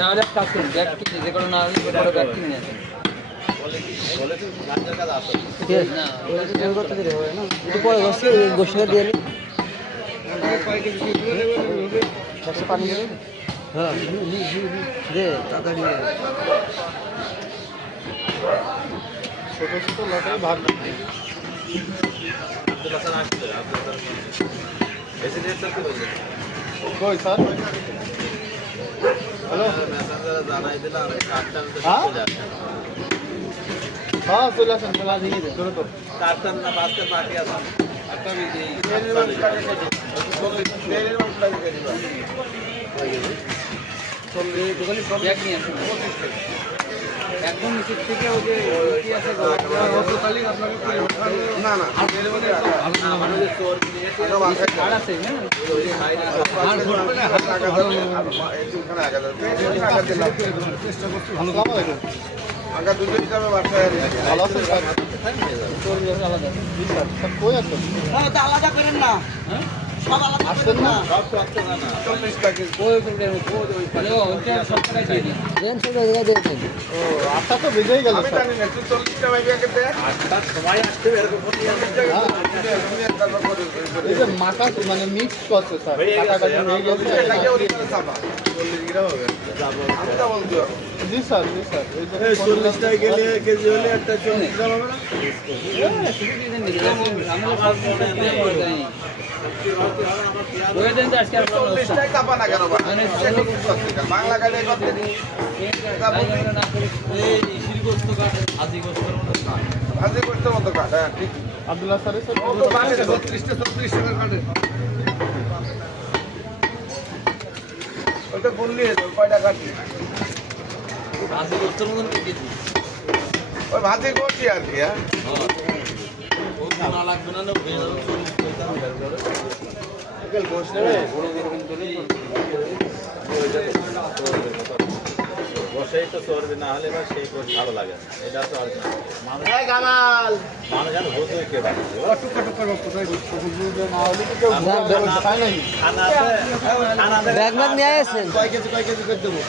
না হলে কাজ করুন ব্যাগ কিনে যে কোনো না হলে বড় ব্যাগ কিনে আসেন পানি হ্যাঁ দে তাড়াতাড়ি ছোট ছোট লটাই ভাগ কই স্যার হ্যালো হ্যাঁ চলে আসেন চলে আসেন চলো তো কাটতাম না বাসতে বাকি আছে একটা একদম নিচের থেকে ওই যে কি আছে না না আগে দুটো হিসাবে বাসায় ভালো আছে স্যার আলাদা কই আছে আলাদা করেন না সব আলাদা আসেন না সব তো না 40 টাকা কই দেন সব জায়গা দেন ও আটটা তো বেজেই গেল আমি জানি না 40 টাকা ভাই আগে দে আটটা সময় আসছে এরকম এই যে মাথা মানে মিক্স করছে স্যার কাটা কাটা হয়ে গেছে এটা কি অরিজিনাল সাবা 40 গ্রাম হবে আমি তো বলছি জি স্যার এই 40 টাকা গেলে কেজি হলে একটা 40 গ্রাম হবে না শুধু দিন দিন আমরা সব বাংলা গাড়ি ভাজি করতে মতো কাঠ হ্যাঁ ঠিক আব্দুল্লাহ স্যার 36 টাকা কাটে ওইটা বললি কয়টা কাটলি ভাজি করতে মতন কেটেছি ওই ভাজি করছি আর কি হ্যাঁ না লাগবে না বসেই তো চর্বি না হলে এবার সেই ভালো লাগে এটা তো আর মানুষ কয় কেজি করে দেবো